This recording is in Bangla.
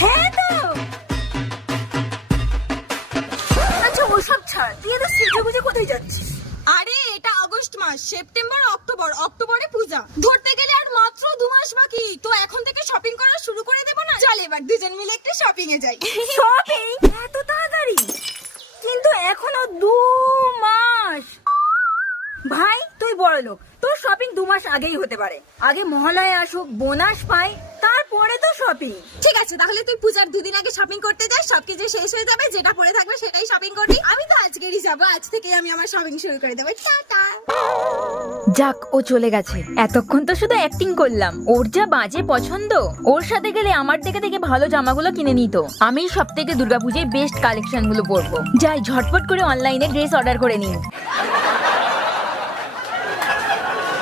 হ্যাঁ তো। আচ্ছা ওসব ছাড়, তুই এত সেজে গুজে কোথায় যাচ্ছিস? আরে এটা আগস্ট মাস, সেপ্টেম্বর অক্টোবর, অক্টোবরে পূজা ধরতে গেলে আর মাত্র 2 মাস বাকি। তো এখন থেকে শপিং করা শুরু করে দেবো না? চল এবার দুজন মিলে একটু শপিং এ যাই। শপিং এত তাড়াতাড়ি? কিন্তু এখনো 2 মাস। ভাই তুই বড় লোক, তোর শপিং 2 মাস আগেই হতে পারে। আগে মহালয়া আসুক, বোনাস পাই, তারপরে তো শপিং। ঠিক আছে, তাহলে তুই পূজার 2 দিন আগে শপিং করতে যাস, সবকিছু শেষ হয়ে যাবে, যেটা পড়ে থাকবে সেটাই শপিং করবি। আমি তো আজকেরই যাবো, আজ থেকে আমি আমার শপিং শুরু করে দেবো। টাটা। যাক ও চলে গেছে, এতক্ষণ তো শুধু অ্যাক্টিং করলাম। ওর যা বাজে পছন্দ, ওর সাথে গেলে আমার থেকে থেকে ভালো জামাগুলো কিনে নিত। আমি সব থেকে দুর্গাপূজায় বেস্ট কালেকশন গুলো পরবো। যাই ঝটপট করে অনলাইনে ড্রেস অর্ডার করে নিই।